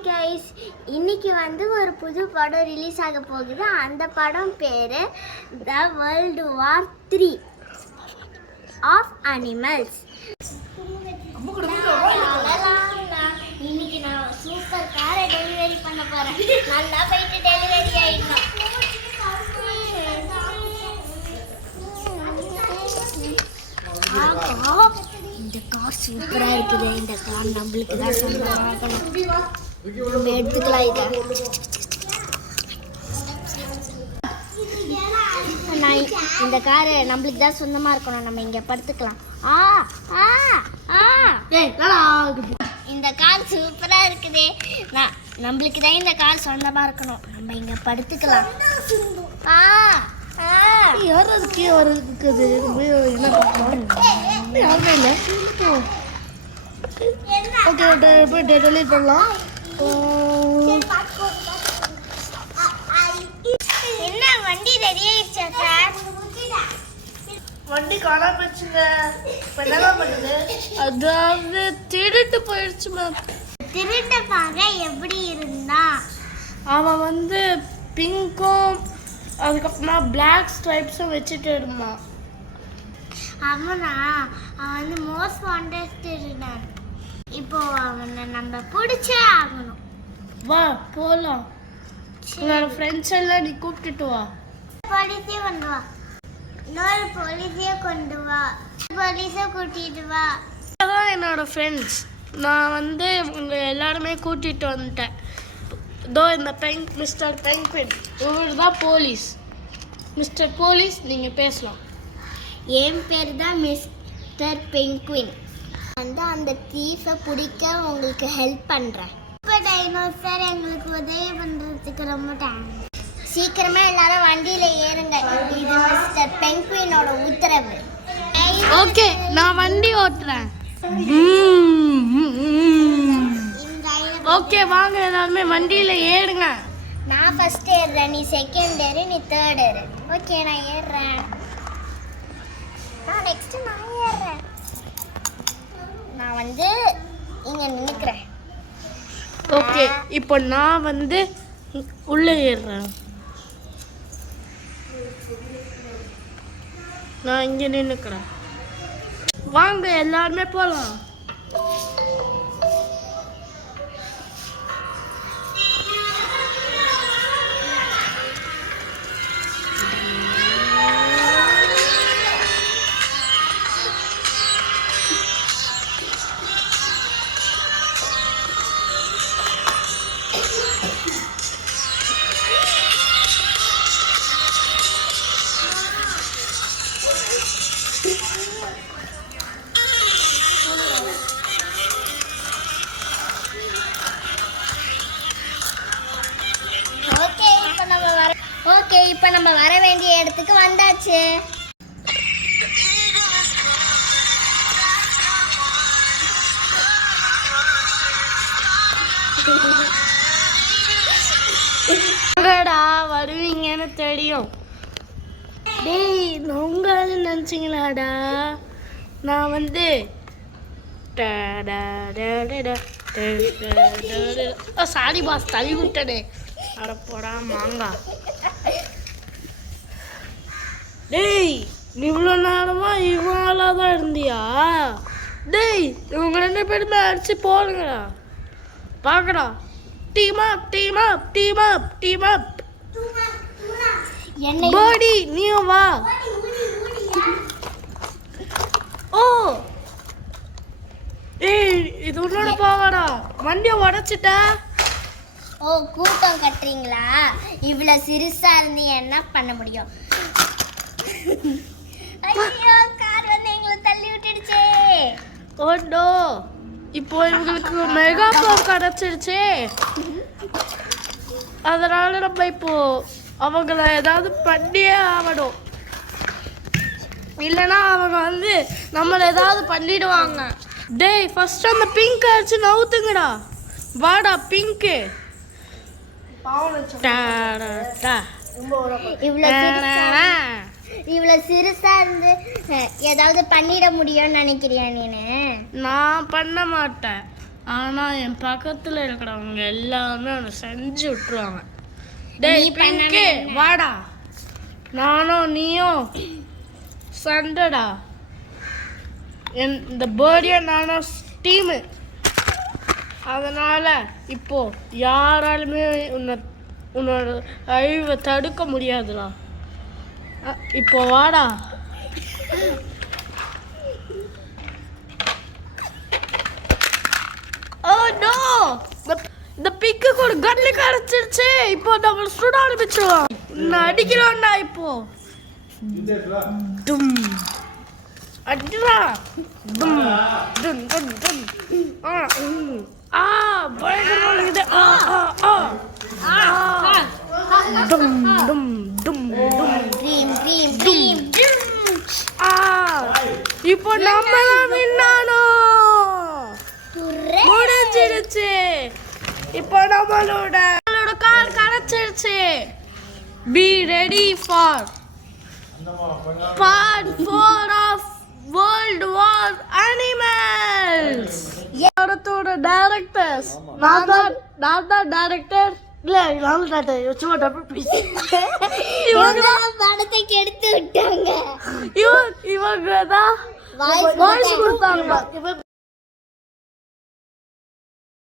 Hi guys, இன்னைக்கு ஒரு புது படம் ரிலீஸ் ஆக போகுது. அந்த படம் பேரு the world war 3 of animals. இன்னைக்கு நான் சூப்பர் காரை டெலிவரி பண்ண போறேன். நல்லா போயிட்டு டெலிவரி ஆயிடணும். இந்த கார் சூப்பரா இருக்குது. இந்த கார் நம்மளுக்கு தான் சொந்தமாகணும். நம்ம எடுத்துக்கலாம் இதை. இந்த காரு நம்மளுக்கு தான் சொந்தமா இருக்கணும். நம்ம இங்க படுத்துக்கலாம். இந்த கார் சூப்பரா இருக்குது. நம்மளுக்கு தான் இந்த கார் சொந்தமா இருக்கணும். நம்ம இங்க படுத்துக்கலாம். யாருக்கு இருக்குது யாருமே இல்லை. ஓகே போய் டெலிட் பண்ணலாம். என்ன வண்டி ரெடி ஆயிடுச்சா சார்? வண்டி காணாம போச்சுங்க. என்னதான் பண்ணுது? அதாவது திருட்டு போயிடுச்சு மேம். திருட்ட பாங்க எப்படி இருந்தா? அவன் பிங்க்கும் அதுக்கப்புறமா பிளாக் ஸ்ட்ரைப்ஸும் வச்சுட்டு இருந்தான். அவனா அவன் மோஸ்ட் வாண்டட் இருந்தான். இப்போ அவனை நம்ம பிடிச்சே ஆகணும். வா போலாம். உன்னோட ஃப்ரெண்ட்ஸ் எல்லாம் நீ கூப்பிட்டுட்டு வா. போலீஸே கொண்டு வா. இன்னொரு போலீஸே கொண்டு வா. போலீஸை கூட்டிட்டு வா. அதான் என்னோட ஃப்ரெண்ட்ஸ். நான் உங்க எல்லாருமே கூட்டிட்டு வந்துட்டேன். இதோ இந்த மிஸ்டர் பெங்குயின், இவர் தான் போலீஸ். மிஸ்டர் போலீஸ், நீங்கள் பேசலாம். என் பேர் தான் மிஸ்டர் பெங்குயின். அந்த தீஃபை பிடிக்க உங்களுக்கு ஹெல்ப் பண்ணுறேன். இப்போ டைனோசர் எங்களுக்கு உதவி பண்ணுறதுக்கு ரொம்ப தேங்க்ஸ். சீக்கிரமா எல்லாரும் வண்டியில ஏறுங்க. இது மிஸ்டர் பெங்குயினோட உத்தரவு. ஓகே, நான் வண்டி ஓட்டுறேன். ஓகே, வாங்க எல்லாருமே வண்டியில ஏறுங்க. நான் ஃபர்ஸ்ட் ஏறுறேன், நீ செகண்ட் ஏறு, நீ தேர்ட் ஏறு. ஓகே, நான் ஏறுறேன். நெக்ஸ்ட் நான் ஏறுறேன். நான் இங்க நின்னுக்கிறேன். ஓகே, இப்போ நான் உள்ள ஏறுறேன். நான் இங்க நின்னுக்கிறேன். வாங்க எல்லாருமே போலாம். ஓகே, இப்போ நம்ம வர வேண்டிய இடத்துக்கு வந்தாச்சு. வருவீங்கன்னு தெரியும். டேய், உங்களால நினைச்சிங்களாடா? நான் சாரி பாஸ், தள்ளி விட்டனே. அடப்போடா மாங்கா. டேய், இவ்வளோ நேரமா இவனால தான் இருந்தியா? டேய், இவங்க 2 பேருமே அடிச்சு போடுங்கடா. பார்க்கடா. Team up, team up, team up, team up. பாடி, நீயும் வா. ஓ, ஏய், இது உன்னோட பாவாடா. வண்டியை உடைச்சிட்ட. ஓ, கூட்டம் கட்டுறீங்களா? இவ்வளவு சிறுசா இருந்து என்ன பண்ண முடியும்? ஐயோ, கார் எங்களை தள்ளி விட்டுடுச்சே. ஓ நோ, இப்போ எங்களுக்கு மெகா பவர் கிடைச்சிருச்சே. அதனால நம்ம இப்போ அவங்கள ஏதாவது பண்ணியே ஆகணும். இல்லைன்னா அவங்க நம்மளை ஏதாவது பண்ணிடுவாங்க. டேய், ஃபர்ஸ்ட் அந்த பிங்க் அடிச்சு நவுத்துங்கடா. வாடா பிங்க்கு. இவ்வளவு சிறுசா இருந்து ஏதாவது பண்ணிட முடியும்னு நினைக்கிறியா நீனு? நான் பண்ண மாட்டேன். ஆனால் என் பக்கத்தில் இருக்கிறவங்க எல்லாமே அவனை செஞ்சு விட்டுருவாங்க. டேய் பிங்கி வாடா, நானும் நீயும் சண்டைடா. இந்த பேர்டியும் நானும் டீமு. அதனால் இப்போ யாராலுமே உன்னோட அழிவை தடுக்க முடியாதுடா. இப்போ வாடா. ஓ நோ, இந்த பிக்கு ஒரு கன்னு கிடைச்சிருச்சு. இப்போ நம்ம சுட ஆரம்பிச்சிடுவோம். நான் அடிக்கிறோம்டா. இப்போ டும் அடிடா. டும் டும் டும் டும். பயங்கரமா இருக்குது. டும் டும் டும் டும். இப்போ நம்ம தான் வின்னானோ. முடிஞ்சிடுச்சு. இப்போ நம்மளோட கார் கிடைச்சிருச்சு. Be ready for part 4 of world war animals. படத்தோட டைரக்டர்ஸ் நான் தான் டைரக்டர். இல்லை நான் சும்மா டபுள் பீஸ். இவங்க படத்தை கெடுத்து விட்டாங்க. இவங்க தான் வாய்ஸ் கொடுத்தாங்க.